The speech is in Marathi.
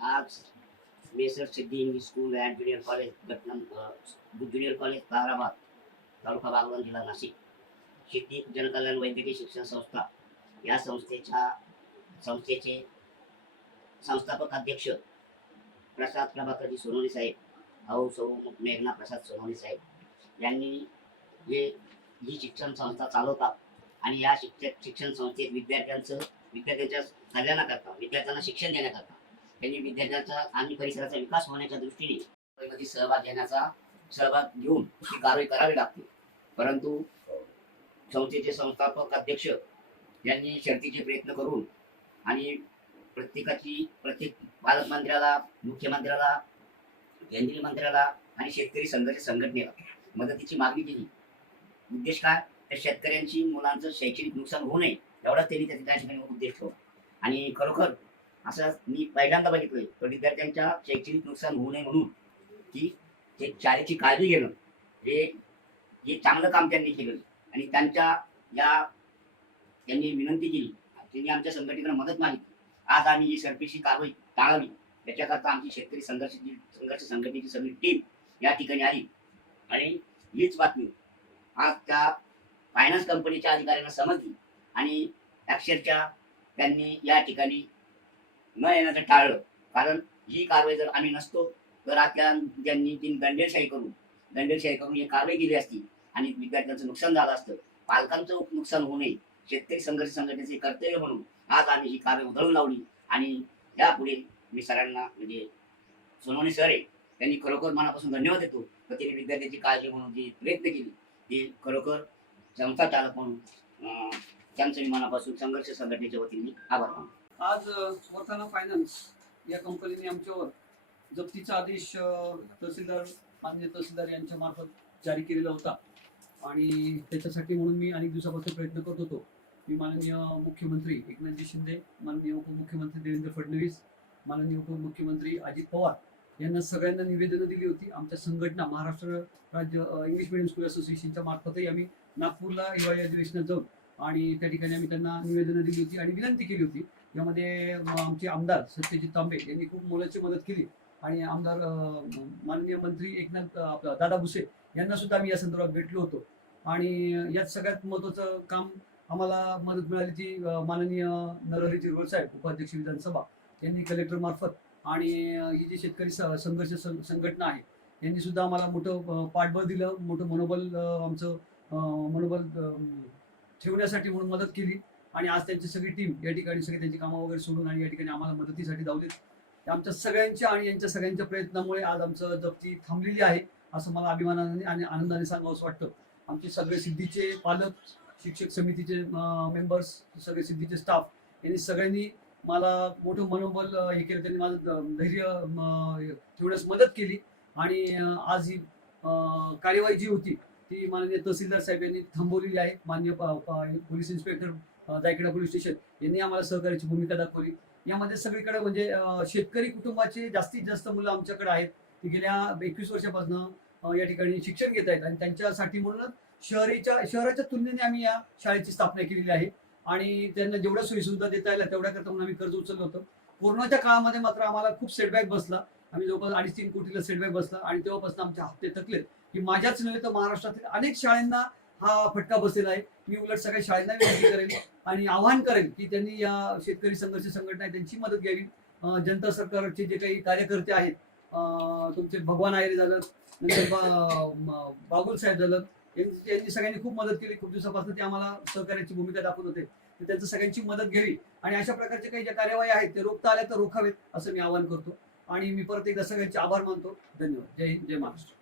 आज मेसर Siddhi English school and junior college junior college Taharabad taluka Baglan जिल्हा नाशिक सिद्धी जनकल्याण वैद्यकीय शिक्षण संस्था या संस्थेचे संस्थापक अध्यक्ष प्रसाद प्रभाकरजी सोनवणे साहेब सौ मेघना प्रसाद सोनवणे साहेब यांनी ही शिक्षण संस्था चालवतात आणि या शिक्षण संस्थेत विद्यार्थ्यांच्या कल्याणा करता विद्यार्थ्यांना शिक्षण देण्याकरता त्यांनी विद्यार्थ्यांचा आणि परिसराचा विकास होण्याच्या दृष्टीने सहभाग घेऊन ही कारवाई करावी लागते. परंतु संस्थेचे संस्थापक अध्यक्ष यांनी शर्तीचे प्रयत्न करून आणि प्रत्येक पालकमंत्र्याला, मुख्यमंत्र्याला, केंद्रीय मंत्र्याला आणि शेतकरी संघटनेला मदतीची मागणी केली. उद्देश काय, तर शेतकऱ्यांची मुलांचं शैक्षणिक नुकसान होऊ नये एवढाच त्यांनी त्या ठिकाणी उद्देश ठेवला. आणि खरोखर असं मी पहिल्यांदा बघितलंय तर विद्यार्थ्यांच्या शैक्षणिक नुकसान होऊ नये म्हणून की ते शाळेची काळजी घेणं हे चांगलं काम त्यांनी केलं. आणि त्यांनी विनंती केली, त्यांनी आमच्या संघटनेला मदत मागितली. आज आम्ही ही सरपेशी कारवाई टाळावी याच्याकरता आमची शेतकरी संघर्ष संघटनेची सगळी टीम या ठिकाणी आली. आणि हीच बातमी आज त्या फायनान्स कंपनीच्या अधिकाऱ्यांना समजली आणि अक्षरशः त्यांनी या ठिकाणी न येण्याचं टाळलं. कारण ही कारवाई जर आम्ही नसतो तर आता त्यांनी दंडेलशाही करून ही कारवाई केली असती आणि विद्यार्थ्यांचं नुकसान झालं असतं. पालकांचं नुकसान होऊ नये शेतकरी संघर्ष संघटनेचे कर्तव्य म्हणून आज आम्ही ही कारवाई उधळून लावली. आणि यापुढे मी सरांना म्हणजे सोनवणे सर आहे त्यांनी खरोखर मनापासून धन्यवाद देतो. तर त्यांनी विद्यार्थ्यांची काळजी म्हणून जी प्रयत्न केली ती खरोखर संस्था चालक म्हणून त्यांचं मी मनापासून संघर्ष संघटनेच्या वतीने आभार मानतो. आज वर्थाना फायनान्स या कंपनीने आमच्यावर जप्तीचा आदेश माननीय तहसीलदार यांच्या मार्फत जारी केलेला होता. आणि त्याच्यासाठी म्हणून मी अनेक दिवसापासून प्रयत्न करत होतो. मी माननीय मुख्यमंत्री एकनाथजी शिंदे, माननीय उपमुख्यमंत्री देवेंद्र फडणवीस, माननीय उपमुख्यमंत्री अजित पवार यांना सगळ्यांना निवेदनं दिली होती. आमच्या संघटना महाराष्ट्र राज्य इंग्लिश मीडियम स्कूल असोसिएशनच्या मार्फतही आम्ही नागपूरला हिवाळी अधिवेशनात जाऊन आणि त्या ठिकाणी आम्ही त्यांना निवेदनं दिली होती आणि विनंती केली होती. यामध्ये आमचे आमदार सत्यजित तांबे यांनी खूप मोलाची मदत केली. आणि आमदार माननीय मंत्री आपला दादा भुसे यांना सुद्धा आम्ही या संदर्भात भेटलो होतो. आणि यात सगळ्यात महत्त्वाचं काम आम्हाला मदत मिळाली ती माननीय नरहरी झिरवळ साहेब, उपाध्यक्ष विधानसभा यांनी कलेक्टर मार्फत आणि ही जी शेतकरी संघर्ष संघटना आहे यांनी सुद्धा आम्हाला मोठं पाठबळ दिलं, मोठं आमचं मनोबल ठेवण्यासाठी म्हणून मदत केली. आणि आज त्यांची सगळी टीम या ठिकाणी सगळी त्यांची कामं वगैरे सोडून आणि या ठिकाणी आम्हाला मदतीसाठी धावलीत. आमच्या सगळ्यांच्या आणि यांच्या सगळ्यांच्या प्रयत्नामुळे आज आमचं जप्ती थांबलेली आहे असं मला अभिमानाने आणि आनंदाने सांगावंसं वाटतं. आमचे सगळे सिद्धीचे पालक, शिक्षक समितीचे मेंबर्स, सगळे सिद्धीचे स्टाफ यांनी सगळ्यांनी मला मोठं मनोबल हे केलं. त्यांनी माझं धैर्य ठेवण्यास मदत केली. आणि आज ही कार्यवाही जी होती ती माननीय तहसीलदार साहेब यांनी थांबवलेली आहे. माननीय police inspector Jaykheda police station यांनी आम्हाला सहकार्याची भूमिका दाखवली. यामध्ये सगळीकडे म्हणजे शेतकरी कुटुंबाचे जास्तीत जास्त मुलं आमच्याकडे आहेत. ती गेल्या 21 वर्षापासून या ठिकाणी शिक्षण घेत आहेत. आणि त्यांच्यासाठी म्हणूनच शहराच्या तुलनेने आम्ही या शाळेची स्थापना केलेली आहे. आणि त्यांना जेवढ्या सोयीसुविधा देता येईल तेवढ्या करता म्हणून आम्ही कर्ज उचललं होतं. कोरोनाच्या काळामध्ये मात्र आम्हाला खूप सेटबॅक बसला. आम्ही जवळपास 2.5-3 कोटीला सेटबॅक बसला. आणि तेव्हापासून आमचे हप्ते थकलेत की माझ्याच नव्हे तर महाराष्ट्रातील अनेक शाळांना हा फटका बसलेला आहे. मी उलट सगळ्या शाळांना विनंती करेल आणि आवाहन करेल की त्यांनी या शेतकरी संघर्ष संघटना आहे त्यांची मदत घ्यावी. जनता सरकारचे जे काही कार्यकर्ते आहेत, तुमचे भगवान आयरे झालं, नंतर बागुल साहेब झालं, यांनी सगळ्यांनी खूप मदत केली. खूप दिवसापासून ते आम्हाला सहकार्याची भूमिका दाखवत होते. तर त्यांचं सगळ्यांची मदत घ्यावी आणि अशा प्रकारचे काही ज्या कार्यवाही आहेत ते रोखता आल्या तर रोखावेत असं मी आवाहन करतो. आणि मी परत एकदा सगळ्यांचे आभार मानतो. धन्यवाद. जय हिंद, जय महाराष्ट्र.